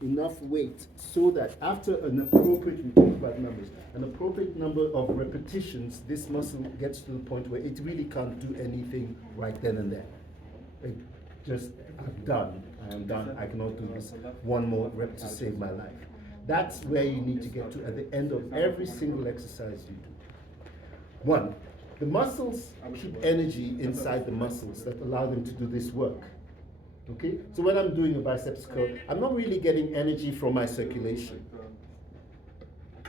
enough weight so that after an appropriate, we talk about numbers, an appropriate number of repetitions, this muscle gets to the point where it really can't do anything right then and there. It just, I'm done. I am done. I cannot do this one more rep to save my life. That's where you need to get to at the end of every single exercise you do. One, the muscles keep energy inside the muscles that allow them to do this work. Okay? So when I'm doing a biceps curl, I'm not really getting energy from my circulation.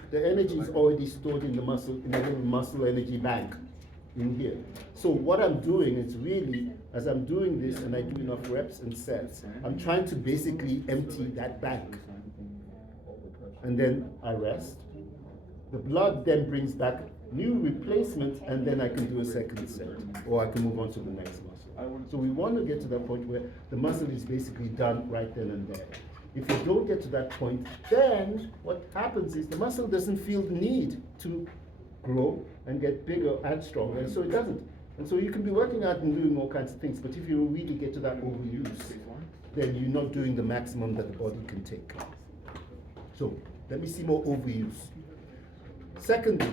The energy is already stored in the muscle, in a little muscle energy bank in here. So what I'm doing is really, as I'm doing this and I do enough reps and sets, I'm trying to basically empty that bank. And then I rest. The blood then brings back new replacement, and then I can do a second set, or I can move on to the next muscle. So we want to get to that point where the muscle is basically done right then and there. If you don't get to that point, then what happens is the muscle doesn't feel the need to grow and get bigger and stronger, and so it doesn't. And so you can be working out and doing all kinds of things, but if you really get to that overuse, then you're not doing the maximum that the body can take. So let me see more overuse. Secondly,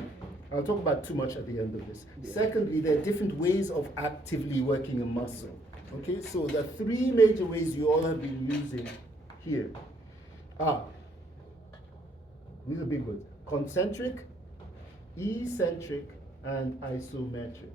I'll talk about too much at the end of this. Secondly, there are different ways of actively working a muscle. Okay, so there are three major ways you all have been using here. These are big words: concentric, eccentric, and isometric.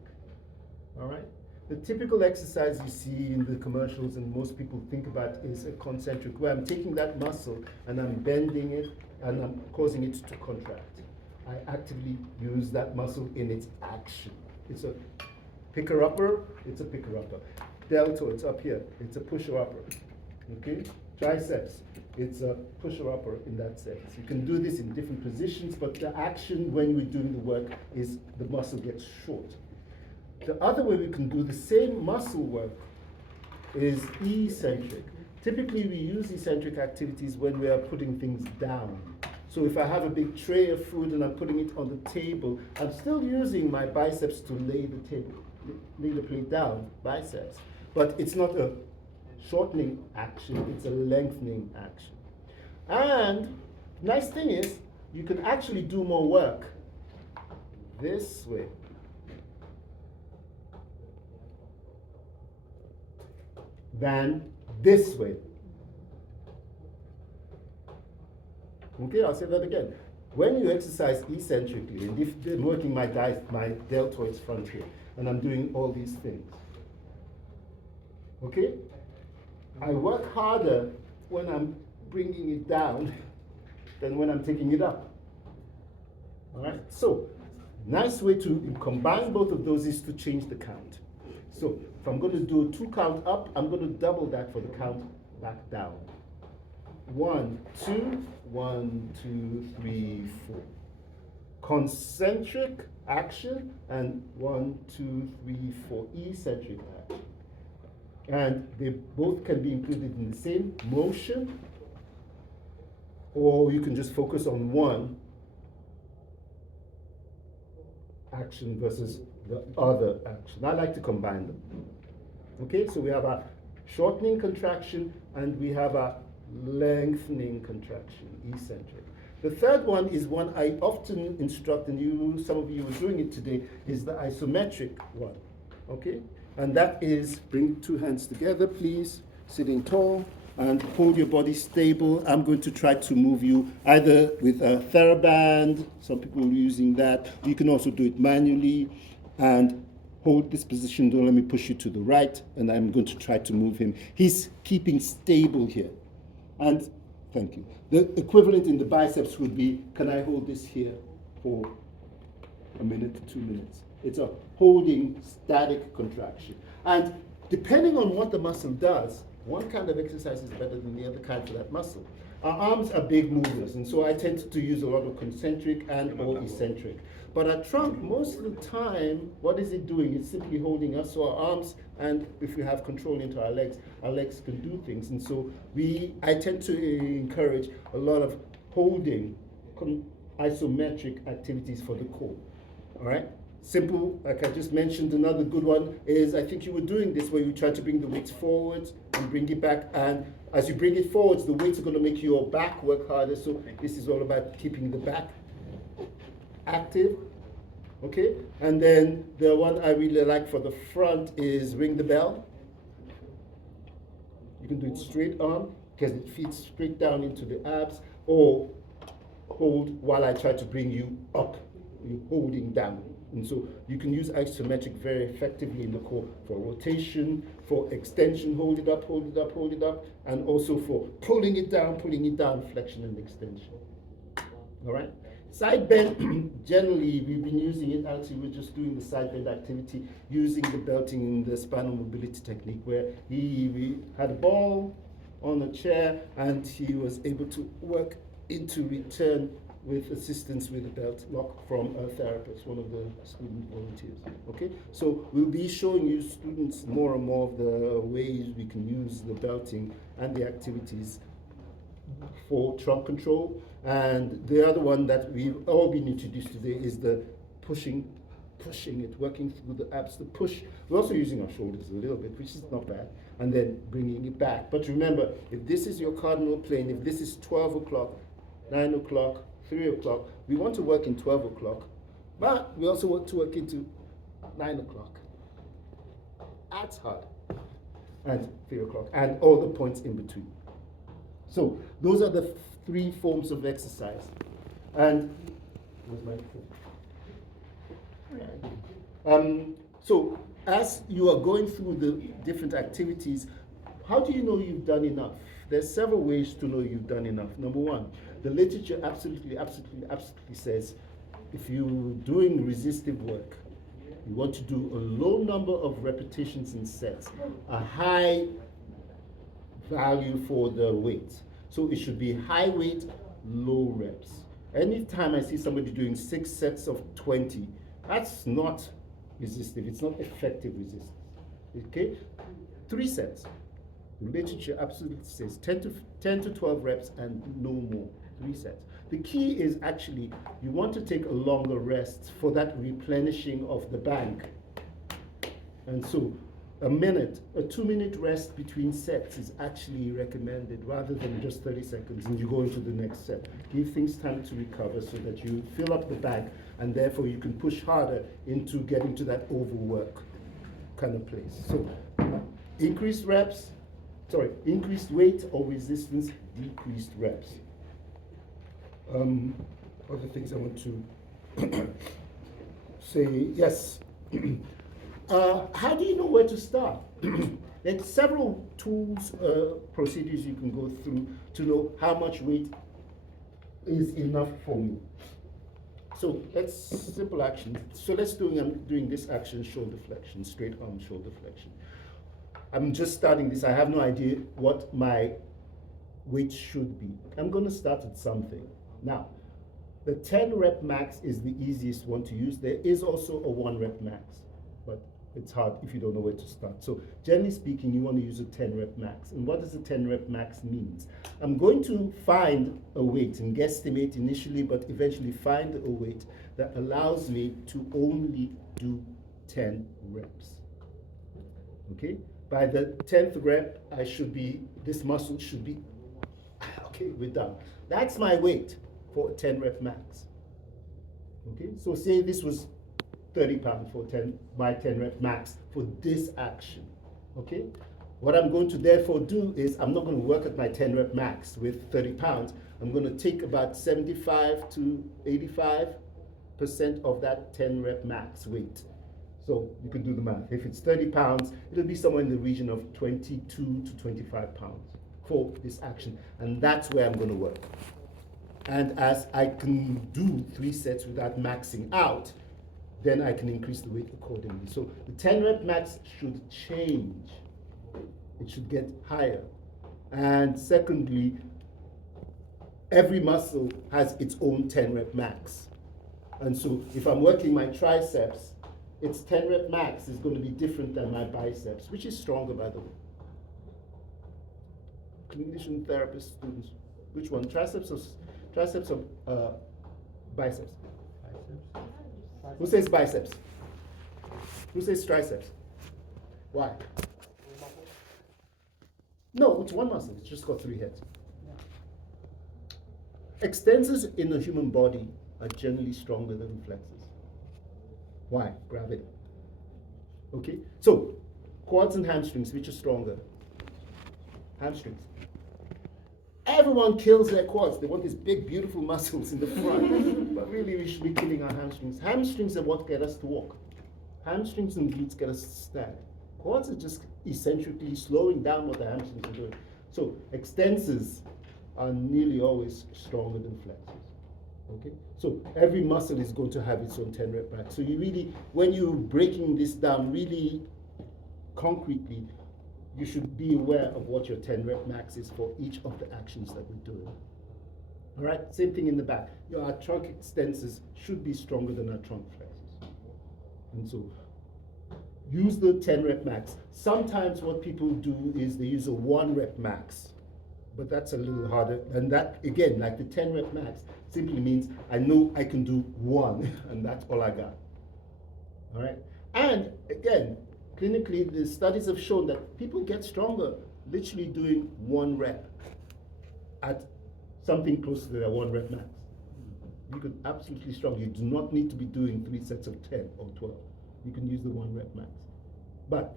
All right? The typical exercise you see in the commercials and most people think about is a concentric, where I'm taking that muscle and I'm bending it and I'm causing it to contract. I actively use that muscle in its action. It's a picker-upper, it's a picker-upper. Deltoids up here, it's a pusher-upper. Okay? Triceps, it's a pusher-upper in that sense. You can do this in different positions, but the action when we're doing the work is the muscle gets short. The other way we can do the same muscle work is eccentric. Typically we use eccentric activities when we are putting things down. So if I have a big tray of food and I'm putting it on the table, I'm still using my biceps to lay the plate down, biceps. But it's not a shortening action, it's a lengthening action. And nice thing is, you can actually do more work this way. Than this way. Okay, I'll say that again. When you exercise eccentrically, and if I'm working my deltoids front here, and I'm doing all these things, okay, I work harder when I'm bringing it down than when I'm taking it up. All right, so nice way to combine both of those is to change the count. So if I'm going to do a 2 count up, I'm going to double that for the count back down. 1, 2, 1, 2, 3, 4. Concentric action and 1, 2, 3, 4 eccentric action. And they both can be included in the same motion, or you can just focus on one action versus the other action. I like to combine them. Okay, so we have a shortening contraction and we have a lengthening contraction, eccentric. The third one is one I often instruct, and some of you are doing it today, is the isometric one. Okay, and that is bring 2 hands together, please, sitting tall, and hold your body stable. I'm going to try to move you either with a TheraBand, some people are using that. You can also do it manually, and hold this position. Don't let me push you to the right, and I'm going to try to move him. He's keeping stable here. And thank you. The equivalent in the biceps would be, can I hold this here for a minute to 2 minutes? It's a holding static contraction. And depending on what the muscle does, one kind of exercise is better than the other kind for that muscle. Our arms are big movers, and so I tend to use a lot of concentric and or eccentric. But our trunk, most of the time, what is it doing? It's simply holding us. So our arms, and if we have control into our legs can do things. And so I tend to encourage a lot of holding isometric activities for the core. All right? Simple, like I just mentioned, another good one is, I think you were doing this where you try to bring the weights forward and bring it back, and As you bring it forwards, the weights are going to make your back work harder. So this is all about keeping the back active. Okay? And then the one I really like for the front is ring the bell. You can do it straight arm because it feeds straight down into the abs, or hold while I try to bring you up. You're holding down. And so you can use isometric very effectively in the core for rotation, for extension, hold it up, hold it up, hold it up, and also for pulling it down, flexion and extension. All right? Side bend, generally we've been using it, actually we're just doing the side bend activity using the belting in the spinal mobility technique, where we had a ball on a chair and he was able to work into return with assistance with a belt lock from a therapist, one of the student volunteers. Okay, so we'll be showing you students more and more of the ways we can use the belting and the activities for trunk control. And the other one that we've all been introduced today is the pushing it, working through the abs, the push. We're also using our shoulders a little bit, which is not bad, and then bringing it back. But remember, if this is your cardinal plane, if this is 12 o'clock, 9 o'clock, 3 o'clock, we want to work in 12 o'clock, but we also want to work into 9 o'clock. That's hard. And 3 o'clock, and all the points in between. So those are the three forms of exercise. And where's my phone? So as you are going through the different activities, how do you know you've done enough? There's several ways to know you've done enough. Number one, the literature absolutely says if you're doing resistive work, you want to do a low number of repetitions in sets, a high value for the weight. So it should be high weight, low reps. Anytime I see somebody doing 6 sets of 20, that's not resistive, it's not effective resistance. Okay? 3 sets. The literature absolutely says 10 to 12 reps and no more. 3 sets. The key is actually you want to take a longer rest for that replenishing of the bank. And so a 2-minute rest between sets is actually recommended rather than just 30 seconds and you go into the next set. Give things time to recover so that you fill up the bank and therefore you can push harder into getting to that overwork kind of place. So increased weight or resistance, decreased reps. Other things I want to say, yes. How do you know where to start? There's several tools, procedures you can go through to know how much weight is enough for me. So that's simple action. So I'm doing this action, shoulder flexion, straight arm shoulder flexion. I'm just starting this. I have no idea what my weight should be. I'm going to start at something. Now, the 10 rep max is the easiest one to use. There is also a 1 rep max, but it's hard if you don't know where to start. So generally speaking, you want to use a 10 rep max. And what does a 10 rep max means? I'm going to find a weight and guesstimate initially, but eventually find a weight that allows me to only do 10 reps. Okay? By the 10th rep, this muscle should be, okay, we're done. That's my weight for a 10 rep max. Okay, so say this was 30 pounds for my 10 rep max for this action. Okay, what I'm going to therefore do is I'm not going to work at my 10 rep max with 30 pounds. I'm going to take about 75 to 85% of that 10 rep max weight. So you can do the math. If it's 30 pounds, it'll be somewhere in the region of 22 to 25 pounds for this action. And that's where I'm going to work. And as I can do 3 sets without maxing out, then I can increase the weight accordingly. So the 10 rep max should change. It should get higher. And secondly, every muscle has its own 10 rep max. And so if I'm working my triceps, its 10 rep max is going to be different than my biceps, which is stronger, by the way. Clinician therapist students, which one? Triceps or biceps? Biceps. Who says biceps? Who says triceps? Why? No, it's one muscle. It's just got three heads. Extensors in the human body are generally stronger than flexors. Why? Gravity. Okay? So, quads and hamstrings, which are stronger? Hamstrings. Everyone kills their quads. They want these big, beautiful muscles in the front. But really, we should be killing our hamstrings. Hamstrings are what get us to walk. Hamstrings and glutes get us to stand. Quads are just essentially slowing down what the hamstrings are doing. So extensors are nearly always stronger than flexors. Okay? So every muscle is going to have its own 10 rep max. So you really, when you're breaking this down really concretely, you should be aware of what your 10 rep max is for each of the actions that we're doing. All right, same thing in the back. Our trunk extensors should be stronger than our trunk flexors. And so use the 10 rep max. Sometimes what people do is they use a 1 rep max, but that's a little harder. And that, again, like the 10 rep max, simply means I know I can do 1, and that's all I got. All right, and again, clinically, the studies have shown that people get stronger literally doing 1 rep at something close to their 1 rep max. You can absolutely strong. You do not need to be doing 3 sets of 10 or 12. You can use the 1 rep max. But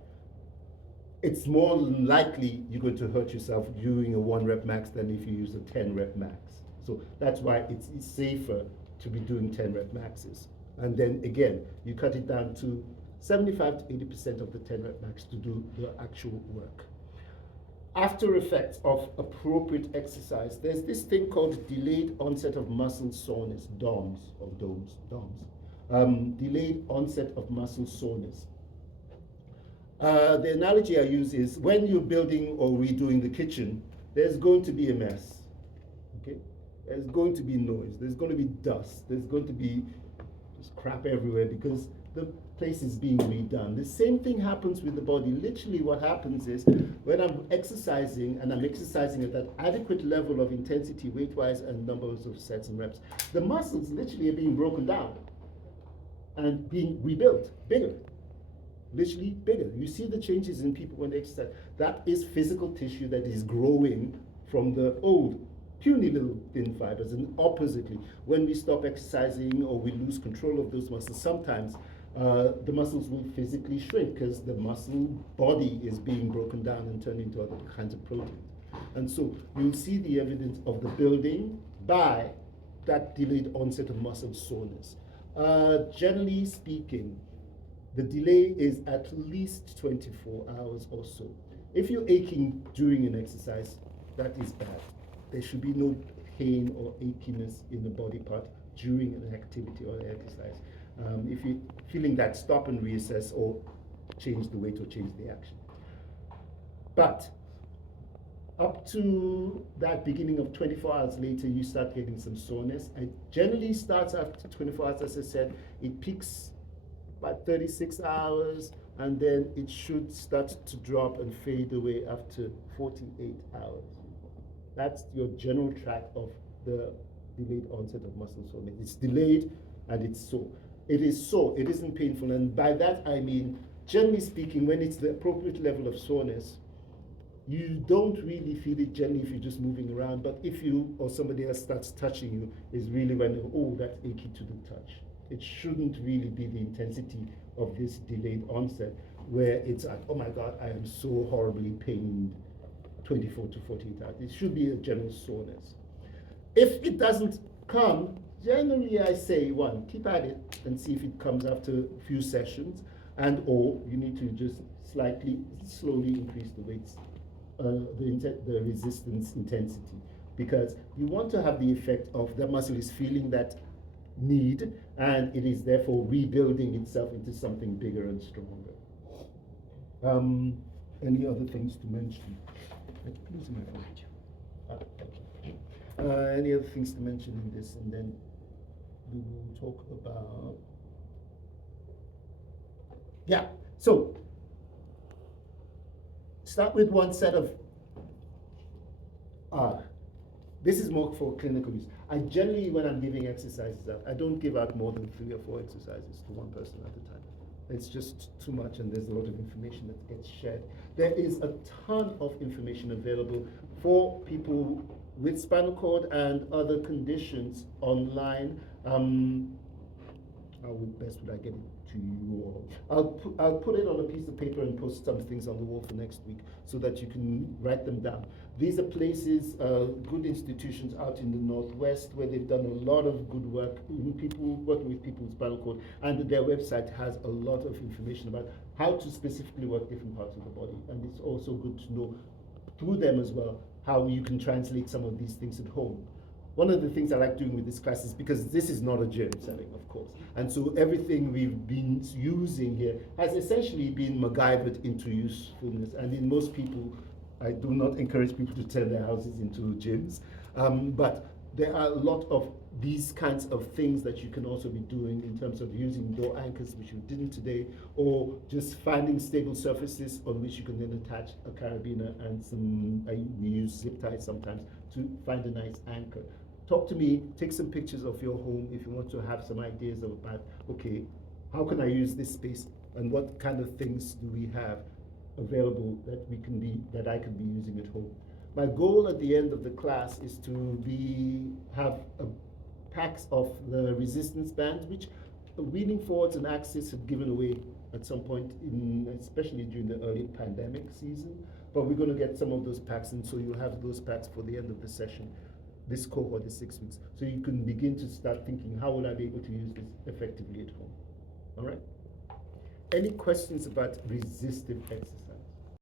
it's more than likely you're going to hurt yourself doing a 1 rep max than if you use a 10 rep max. So that's why it's safer to be doing 10 rep maxes. And then again, you cut it down to 75 to 80% of the 10 rep max to do the actual work. After effects of appropriate exercise, there's this thing called delayed onset of muscle soreness, DOMS, or DOMS. Delayed onset of muscle soreness. The analogy I use is when you're building or redoing the kitchen, there's going to be a mess. Okay? There's going to be noise, there's going to be dust, there's going to be just crap everywhere because the place is being redone. The same thing happens with the body. Literally what happens is when I'm exercising and I'm exercising at that adequate level of intensity, weight-wise and numbers of sets and reps, the muscles literally are being broken down and being rebuilt, bigger, literally bigger. You see the changes in people when they exercise. That is physical tissue that is growing from the old puny little thin fibers. And oppositely, when we stop exercising or we lose control of those muscles, sometimes the muscles will physically shrink because the muscle body is being broken down and turned into other kinds of proteins. And so you'll see the evidence of the building by that delayed onset of muscle soreness. Generally speaking, the delay is at least 24 hours or so. If you're aching during an exercise, that is bad. There should be no pain or achiness in the body part during an activity or an exercise. If you're feeling that, stop and reassess or change the weight or change the action. But up to that beginning of 24 hours later, you start getting some soreness. It generally starts after 24 hours, as I said. It peaks about 36 hours, and then it should start to drop and fade away after 48 hours. That's your general track of the delayed onset of muscle soreness. It's delayed and it's sore. It is sore, it isn't painful, and by that I mean, generally speaking, when it's the appropriate level of soreness, you don't really feel it generally if you're just moving around, but if you or somebody else starts touching you, is really when, oh, that's achy to the touch. It shouldn't really be the intensity of this delayed onset where it's like, oh my God, I am so horribly pained 24 to 48 hours. It should be a general soreness. If it doesn't come, generally I say, one, keep at it and see if it comes after a few sessions, and or you need to just slowly increase the weights, the resistance intensity, because you want to have the effect of the muscle is feeling that need, and it is therefore rebuilding itself into something bigger and stronger. Any other things to mention? Losing my phone. Okay. Any other things to mention in this, and then we will talk about. Yeah. So start with one set of. This is more for clinical use. I generally, when I'm giving exercises out, I don't give out more than 3 or 4 exercises to one person at a time. It's just too much, and there's a lot of information that gets shared. There is a ton of information available for people with spinal cord and other conditions online. How best would I get it to you all? I'll put it on a piece of paper and post some things on the wall for next week so that you can write them down. These are places, good institutions out in the Northwest where they've done a lot of good work, people working with people with spinal cord, and their website has a lot of information about how to specifically work different parts of the body. And it's also good to know through them as well how you can translate some of these things at home. One of the things I like doing with this class is because this is not a gym setting, of course. And so everything we've been using here has essentially been MacGyvered into usefulness. And in most people, I do not encourage people to turn their houses into gyms. But there are a lot of these kinds of things that you can also be doing in terms of using door anchors, which we didn't today, or just finding stable surfaces on which you can then attach a carabiner and some, we use zip ties sometimes to find a nice anchor. Talk to me, take some pictures of your home if you want to have some ideas about, okay, how can I use this space and what kind of things do we have available that I can be using at home. My goal at the end of the class is to have packs of the resistance bands, which Wheeling Forwards and Axis had given away at some point, especially during the early pandemic season. But we're going to get some of those packs, and so you'll have those packs for the end of the session, this cohort is 6 weeks. So you can begin to start thinking, how will I be able to use this effectively at home? All right? Any questions about resistive exercise?